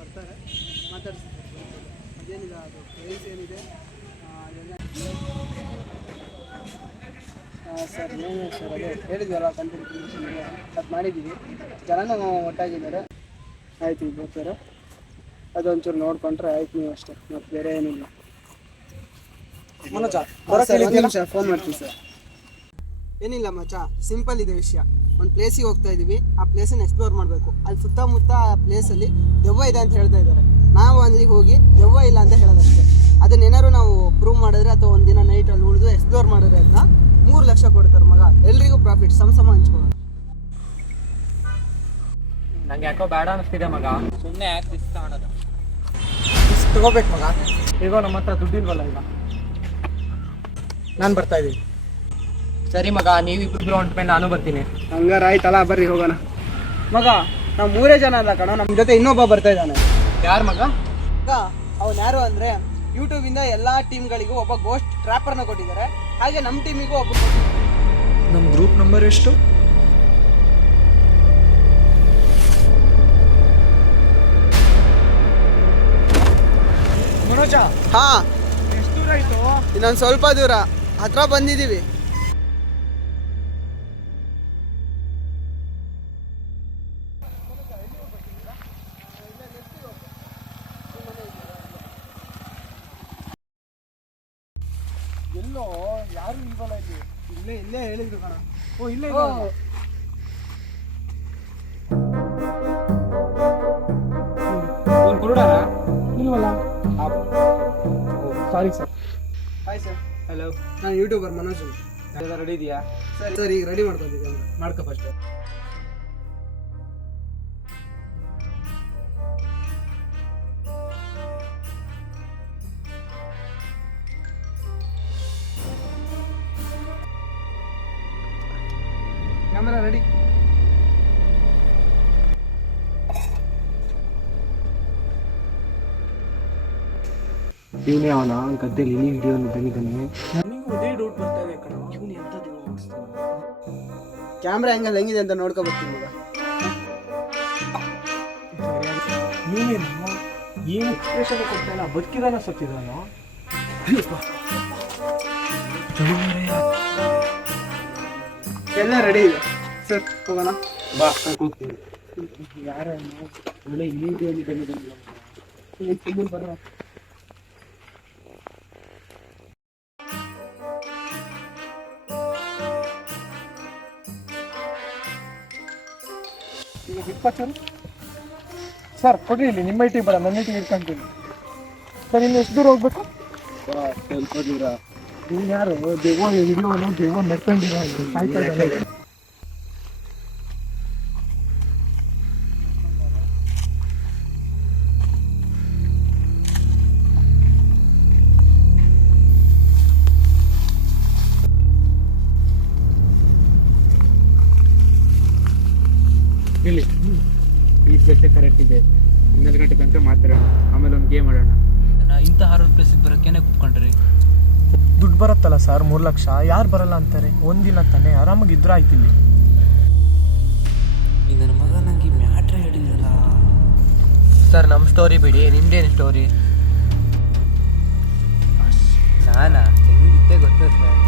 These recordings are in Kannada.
ಬರ್ತಾರೆ, ಮಾತಾಡಿಸ್ತಾರೆ. ಅದೇನಿದೆ ಅದು ಪ್ರೈಸ್ ಏನಿದೆ ಅದೆಲ್ಲ ಸರ್ ಏನು ಸರ್ ಅದೇ ಹೇಳಿದ್ವಲ್ಲ ಕಂಟೆಂಟ್ ಕ್ರಿಯೇಷನ್ಗೆ ಅದು ಮಾಡಿದ್ದೀವಿ. ಜನನೂ ಒಟ್ಟಾಗಿದ್ದಾರೆ. ಆಯ್ತು ಈಗ ಬರ್ತಾರೆ, ಅದೊಂಚೂರು ನೋಡ್ಕೊಂಡ್ರೆ ಆಯ್ತು ನೀವು ಅಷ್ಟೇ, ಮತ್ತು ಬೇರೆ ಏನಿಲ್ಲ. ನಿಮಿಷ ಫೋನ್ ಮಾಡ್ತೀವಿ ಸರ್. ಏನಿಲ್ಲ ಮಚ್ಚ, ಸಿಂಪಲ್ ಇದೆ ವಿಷಯ. ಒಂದು ಪ್ಲೇಸಿಗೆ ಹೋಗ್ತಾ ಇದ್ದೀವಿ, ಆ ಪ್ಲೇಸನ್ನು ಎಕ್ಸ್ಪ್ಲೋರ್ ಮಾಡಬೇಕು. ಅಲ್ಲಿ ಸುತ್ತಮುತ್ತ ಆ ಪ್ಲೇಸಲ್ಲಿ ದೆವ್ವ ಇದೆ ಅಂತ ಹೇಳ್ತಾ ಇದ್ದಾರೆ. ನಾವು ಅಲ್ಲಿಗೆ ಹೋಗಿ ದೆವ್ವ ಇಲ್ಲ ಅಂತ ಹೇಳೋದಷ್ಟೇ. ಅದನ್ನೇನಾದ್ರು ನಾವು ಪ್ರೂವ್ ಮಾಡಿದ್ರೆ ಅಥವಾ ಒಂದಿನ ನೈಟ್ ಅಲ್ಲಿ ಉಳಿದು ಎಕ್ಸ್ಪ್ಲೋರ್ ಮಾಡಿದ್ರೆ ಅಂತ 3 ಲಕ್ಷ ಕೊಡ್ತಾರೆ ಮಗ. ಎಲ್ರಿಗೂ ಪ್ರಾಫಿಟ್, ಸಮ ಹಂಚ್ಕೊಳ್ಳೋಣ. ನಂಗೆ ಯಾಕೋ ಬೇಡ ಅನಿಸ್ತಿದೆ ಮಗ. ಸುಮ್ಮನೆ ಯಾಕೆ ರಿಸ್ಕ್ ತಗೊಳೋದು? ರಿಸ್ಕ್ ತಗೋಬೇಕು ಮಗ. ಈಗ ನಮ್ಮ ಹತ್ರ ದುಡ್ಡಿಲ್ವಲ್ಲ, ಈಗ ನಾನು ಬರ್ತಾ ಇದ್ದೀನಿ. ಸರಿ ಮಗ, ನೀವಿಬ್ರು ಹೊಂಟ್ಮೇಲೆ ನಾನು ಬರ್ತೀನಿ. ಹಂಗಾರ ಆಯ್ತಲ್ಲ, ಬರ್ರಿ ಹೋಗೋಣ. ಮಗ ನಾವು 3 ಜನ ಅಲ್ಲ ಕಣ, ನಮ್ಮ ಜೊತೆ ಇನ್ನೊಬ್ಬ ಬರ್ತಾ ಇದ್ದಾನೆ. ಯಾರು ಮಗ? ಅವನು ಯಾರು ಅಂದರೆ ಯೂಟ್ಯೂಬಿಂದ ಎಲ್ಲ ಟೀಮ್ಗಳಿಗೂ ಒಬ್ಬ ಗೋಸ್ಟ್ ಟ್ರ್ಯಾಪರ್ನ ಕೊಟ್ಟಿದ್ದಾರೆ. ಹಾಗೆ ನಮ್ಮ ಟೀಮಿಗೂ ಒಬ್ಬ. ನಮ್ಮ ಗ್ರೂಪ್ ನಂಬರ್ ಎಷ್ಟು? ಮನೋಜ, ಹಾಂ, ಎಷ್ಟು ದೂರ ಆಯಿತು? ಇನ್ನೊಂದು ಸ್ವಲ್ಪ ದೂರ, ಹತ್ರ ಬಂದಿದ್ದೀವಿ. ಎಲ್ಲೋ ಯಾರು ಇಲ್ವಲ್ಲ ಇಲ್ಲಿ. ಇಲ್ಲೇ ಹೇಳಿದ್ರು ಕಣ. ಓ ಇಲ್ಲೇ ಕುರುಡಾರ ಇಲ್ವಲ್ಲ. Sorry sir. Hi sir. Hello, ನಾನು ಯೂಟ್ಯೂಬರ್ ಮನೋಜ್. ರೆಡಿ ಇದೆಯಾ? ಸರ್ ಈಗ ರೆಡಿ ಮಾಡ್ಕೊಂಡಿದ್ದೀವಿ. ಮಾಡ್ಕೊ ಫಸ್ಟ್. Camera ready. ಇವನೇ ಅವನ ಗದ್ದೆಲಿ ಇಲಿ ಹಿಡಿಯೋನು ಬಂದಿದ್ದಾನೆ. ನನಗೂ ಅದೇ ಡೌಟ್ ಬರ್ತಾ ಇದೆ ಕಣ, ಇವನು ಎಂತ ದೇವ ಮಾಡಿಸ್ತಾನೆ. ಕ್ಯಾಮ್ರಾ ಆ್ಯಂಗಲ್ ಹೆಂಗಿದೆ ಅಂತ ನೋಡ್ಕೊ ಬರ್ತೀನಿ ಮಗ. ಇವನೇನು ಏನು ಎಕ್ಸ್ಪ್ರೆಷನ್ ಕೊಡ್ತಾಯಿಲ್ಲ, ಬದುಕಿದಾನ ಸತ್ತಿದಾನೋ? ಎಲ್ಲ ರೆಡಿ ಇದೆ ಸರ್, ಹೋಗೋಣ ಬಾ. ಯಾರ ಒಳ್ಳೆ ಇಲಿ ಹಿಡಿಯೋನು ಬಂದಿದ್ದಾನೆ. ಬರೋ ಈಗ 20 ಸರ್ ಕೊಡ್ರಿ. ಇಲ್ಲಿ ನಿಮ್ಮ ಐಟಿಗೆ ಬರ, ನನ್ನ ಐಟಿಗೆ ಇಟ್ಕೊಂತೀನಿ ಸರ್. ಇನ್ನು ಎಷ್ಟು ದೂರ ಹೋಗ್ಬೇಕು? ಸ್ವಲ್ಪ ದೂರ. ನೀವು ಯಾರು ದೇವ ಹಿಡಿಯೋನು? ದೇವ ನಡ್ಕೊಂಡಿರೋ ಸಾಯ್ತಾ ಇದ್ದಾನೆ. ಇಲ್ಲಿ ಈ ಪ್ಲೇಸೇ ಕರೆಕ್ಟ್ ಇದೆ. 12 ಗಂಟೆ ತನಕ ಮಾತಾಡೋಣ, ಆಮೇಲೆ ಒಂದು ಗೇಮ್ ಆಡೋಣ. ಇಂಥ ಹಾರರ್ ಪ್ಲೇಸಿಗೆ ಬರೋಕ್ಕೇನೆ ಕೂತ್ಕೊಂಡ್ರಿ. ದುಡ್ಡು ಬರುತ್ತಲ್ಲ ಸರ್, 3 ಲಕ್ಷ. ಯಾರು ಬರಲ್ಲ ಅಂತಾರೆ? ಒಂದಿನ ತಾನೇ ಆರಾಮಾಗಿ ಇದ್ರೆ ಆಯ್ತು. ಇಲ್ಲಿ ನನ್ನ ಮಗ ನಂಗೆ ಮ್ಯಾಟ್ರ್ ಹೇಳಿದ್ರಲ್ಲ ಸರ್. ನಮ್ಮ ಸ್ಟೋರಿ ಬಿಡಿ, ನಿಮ್ದೇನು ಸ್ಟೋರಿ? ನಾನಾ ಹೆಂಗಿದ್ದೆ ಗೊತ್ತ ಸರ್.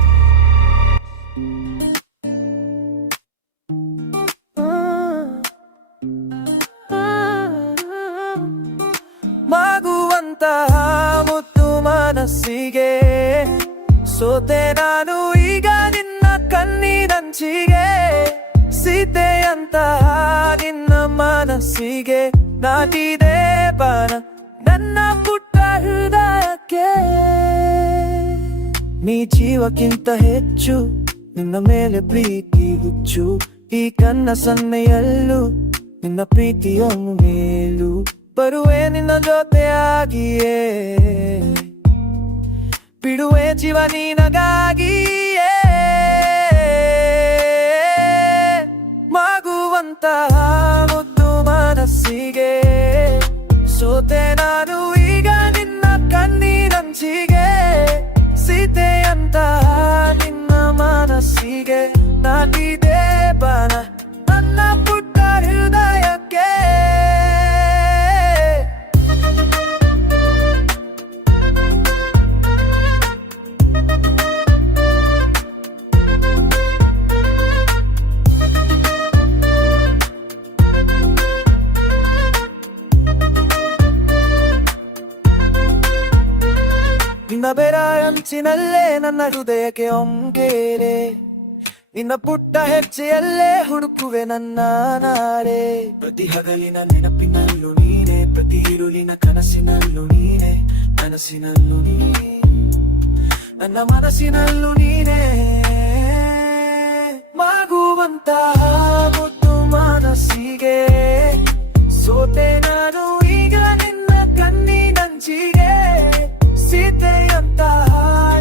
ಮಗುವಂತಹ ಮುತ್ತು ಮನಸ್ಸಿಗೆ ಸೋತೆ ನಾನು ಈಗ ನಿನ್ನ ಕಣ್ಣಿನಂಚಿಗೆ. ಸೀತೆಯಂತಹ ನಿನ್ನ ಮನಸ್ಸಿಗೆ ನಾಟಿದೆ ಬಾಣ ನನ್ನ ಪುಟ್ಟ ಹೃದಯಕ್ಕೆ. ನೀ ಜೀವಕ್ಕಿಂತ ಹೆಚ್ಚು, ನಿನ್ನ ಮೇಲೆ ಪ್ರೀತಿ ಹುಚ್ಚು. ಈ ಕನ್ನ ಸನ್ನೆಯಲ್ಲೂ ನಿನ್ನ ಪ್ರೀತಿಯನ್ನು ಮೇಲು. ಬರುವೆ ನಿನ್ನ ಜೊತೆಯಾಗಿಯೇ, ಬಿಡುವೆ ಜೀವ ನಿನಗಾಗಿಯೇ. ಮಗುವಂತಹ ಮುದ್ದು ಮನಸ್ಸಿಗೆ ಸೋತೆ ನಾನು ಈಗ ನಿನ್ನ ಕಣ್ಣಿನಂಚಿಗೆ. ಸೀತೆಯಂತಹ ನಿನ್ನ ಮನಸ್ಸಿಗೆ ನಾಟಿದೆ ಬಾಣ ನನ್ನ ಪುಟ್ಟ ಹೃದಯಕ್ಕೆ. ಬೆರ ಅಂಚಿನಲ್ಲೇ ನನ್ನ ಹೃದಯಕ್ಕೆ ಒಮ್ಗೇರೆ ನಿನ್ನ ಪುಟ್ಟ ಹೆಜ್ಜೆಯಲ್ಲೇ ಹುಡುಕುವೆ ನನ್ನ ನಾಳೆ ಪ್ರತಿ ಹಗಲಿನ ನೆನಪಿನಲ್ಲೂ ನೀನೆ ಪ್ರತಿ ಇರುಳಿನ ಕನಸಿನಲ್ಲೂ ನೀನೆ ಮನಸ್ಸಿನಲ್ಲೂ ನೀನೆ ನನ್ನ ಮನಸ್ಸಿನಲ್ಲೂ ನೀನೆ ಮಾಗುವಂತಹ ಮುದ್ದು ಮನಸ್ಸಿಗೆ ಸೋತೆ ನಾನು ಈಗ ನಿನ್ನ ಕಣ್ಣಿನಂಚಿಗೆ ಸೀತೆಯಂತಹ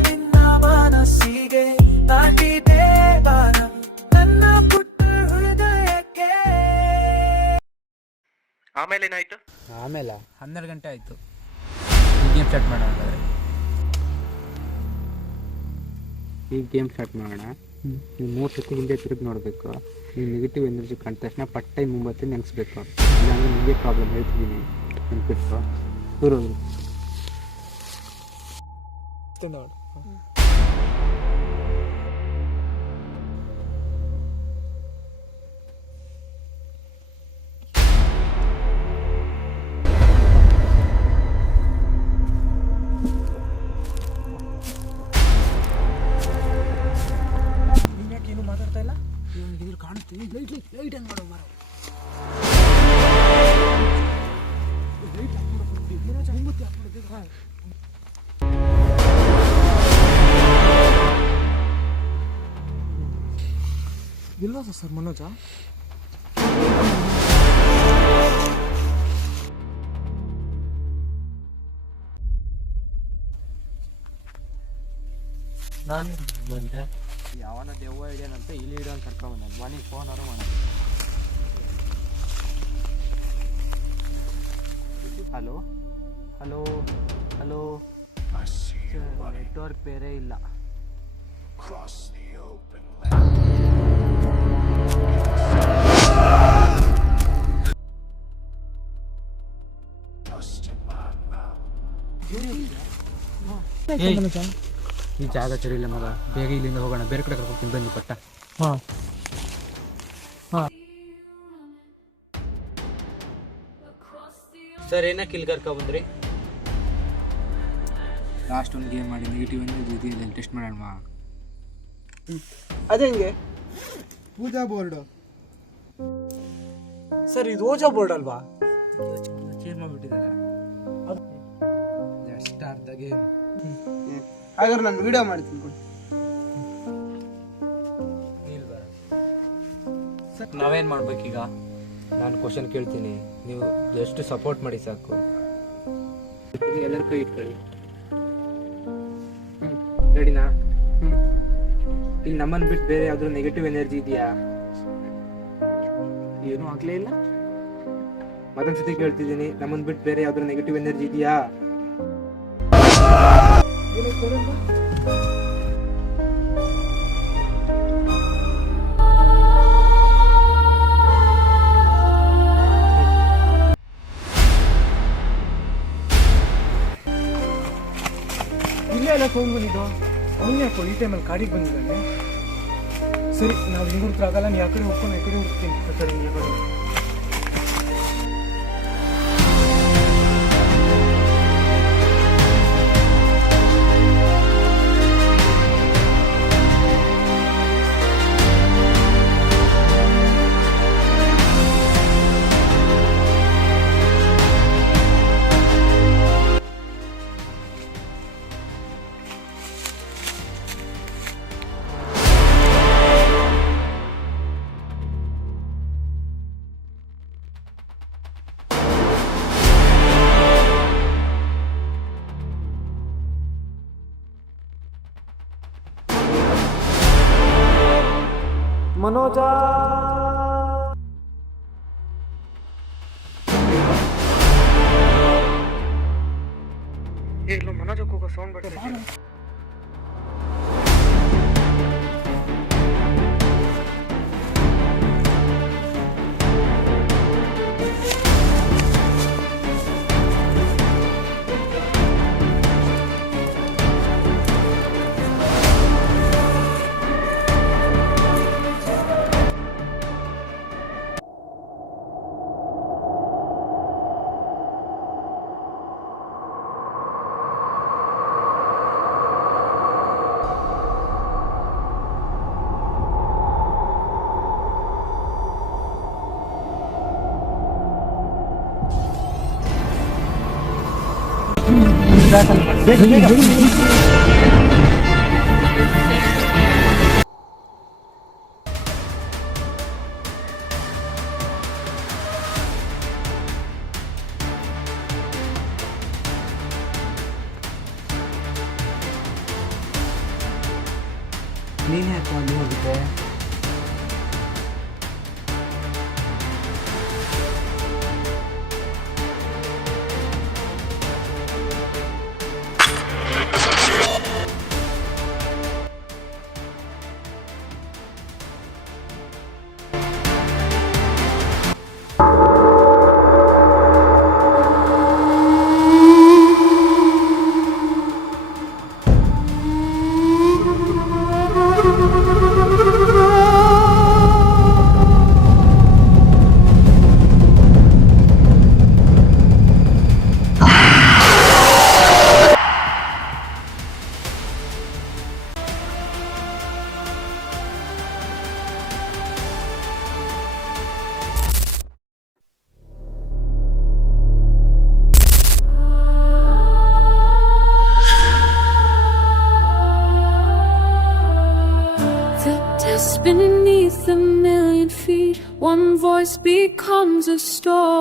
ನಿನ್ನ ಮನಸ್ಸಿಗೆ ನಾಟಿದೆ ಬಾನ ನನ್ನ ಪುಟ್ಟ ಹೃದಯಕ್ಕೆ. ಆಮೇಲೆ ಏನಾಯ್ತು? ಆಮೇಲೆ 12 ಗಂಟೆ ಆಯಿತು. ಗೇಮ್ ಸ್ಟಾರ್ಟ್ ಮಾಡೋಣ ಹಾಗಾದ್ರೆ. ಈಗ ಗೇಮ್ ಸ್ಟಾರ್ಟ್ ಮಾಡೋಣ. ನೀವು 3 ಸತಿ ಹಿಂದೆ ತಿರುಗಿ ನೋಡಬೇಕು. ನೀವು ನೆಗೆಟಿವ್ ಎನರ್ಜಿ ಕಂಡ ತಕ್ಷಣ ಪಟ್ಟೈ ಮುಂಬತ್ತಿ ನೆನೆಸ್ಬೇಕು. ಇಲ್ಲಾಂದರೆ ನಿಮಗೆ ಪ್ರಾಬ್ಲಮ್ ಹೇಳ್ತಿದ್ದೀನಿ, ನೆನಪಿಟ್ಟು ಶುರು. ಏನು ಮಾತಾಡ್ತಾ ಇಲ್ಲ? ಇದ್ರ ಕಾಣುತ್ತೆ. ಲೈಟ್ ಹಂಗೆ ಮಾಡೋ ಮರ. ಇಲ್ಲ ಸರ್ ಮನೋಜ. ನಾನು ಬಂದೆ. ಯಾವನ ದೆವ್ವ ಹಿಡಿಯೋನಂತ ಇಲ್ಲಿ ಹಿಡಿಯೋನ್ ಕರ್ಕೊಂಬಂದ. ಮನೆಗೆ ಫೋನ್ ಅವರು ಮಾಡ. ಹಲೋ ಹಲೋ ಹಲೋ, ನೆಟ್ವರ್ಕ್ ಬೇರೆ ಇಲ್ಲ. ಈ ಜಾಗ ಸರಿ ಇಲ್ಲ ಮಗ, ಬೇಗ ಇಲ್ಲಿಂದ ಹೋಗೋಣ. ಬೇರೆ ಕಡೆ ಕರ್ಕೊಂಡು ಬನ್ನಿ ಪಟ್ಟ. ಹಾಂ ಸರ್, ಏನಕ್ಕೆ ಇಲ್ಲಿ ಕರ್ಕೊಬಂದ್ರಿ? ಲಾಸ್ಟ್ ಒಂದು ಗೇಮ್ ಮಾಡಿ ನೆಗೆಟಿವ್ ಎನರ್ಜಿ ಇದೆಯಲ್ಲ ಟೆಸ್ಟ್ ಮಾಡೋಣ. ಅದೇಂಗೆ? ಪೂಜಾ ಬೋರ್ಡು ಸರ್, ಇದು ಓಜಾ ಬೋರ್ಡ್ ಅಲ್ವಾ? ಚೇಂಜ್ ಮಾಡಿಬಿಟ್ಟಿದ್ದಾರೆ. Start the game. ಹಾಗಾದ್ರೆ ನಾನು ವಿಡಿಯೋ ಮಾಡ್ತೀನಿ ಕೊಡಿ. ನಾವೇನು ಮಾಡ್ಬೇಕೀಗ? ನಾನು ಕ್ವಶನ್ ಕೇಳ್ತೀನಿ, ನೀವು ಜಸ್ಟ್ ಸಪೋರ್ಟ್ ಮಾಡಿ ಸಾಕು. ಎಲ್ಲರ ಕೈ ಇಟ್ಕೊಳ್ಳಿ. ರೆಡಿನಾ? ಇಲ್ಲಿ ನಮ್ಮನ್ನು ಬಿಟ್ಟು ಬೇರೆ ಯಾವ್ದಾದ್ರು ನೆಗೆಟಿವ್ ಎನರ್ಜಿ ಇದೆಯಾ? ಏನೂ ಆಗ್ಲೇ ಇಲ್ಲ. ಮತ್ತೊಂದ್ಸತಿ ಕೇಳ್ತಿದ್ದೀನಿ, ನಮ್ಮನ್ನು ಬಿಟ್ಟು ಬೇರೆ ಯಾವ್ದಾದ್ರು ನೆಗೆಟಿವ್ ಎನರ್ಜಿ ಇದೆಯಾ? ಇಲ್ಲೇ ಎಲ್ಲ ಫೋನ್ ಬಂದಿದ್ದು. ಅವನು ಯಾಕೋ ಈ ಟೈಮಲ್ಲಿ ಕಾಡಿಗೆ ಬಂದಿದ್ದಾನೆ. ಸರಿ, ನಾವು ಹಿಂಗೆ ಹುಡುಕ್ರಾಗಲ್ಲ. ನೀ ಆ ಕಡೆ ಹೋಗ್ಕೊಂಡು ಈ ಕಡೆ ಹುಡುಕ್ತೀನಿ. ಸರಿ, ಈ ಕಡೆ ಮನೋಜ. ಇಲ್ಲೂ ಮನೋಜಕ್ಕೆ ಹೋಗೋ ಸೌಂಡ್ ಬರ್ತದೆ. ಬೇಗ ಬೇಗ ನೀನೇ ಯಾಕೆ ಅಲ್ಲಿ ಹೋಗಿದ್ದೆ? Just beneath a million feet, one voice becomes a storm.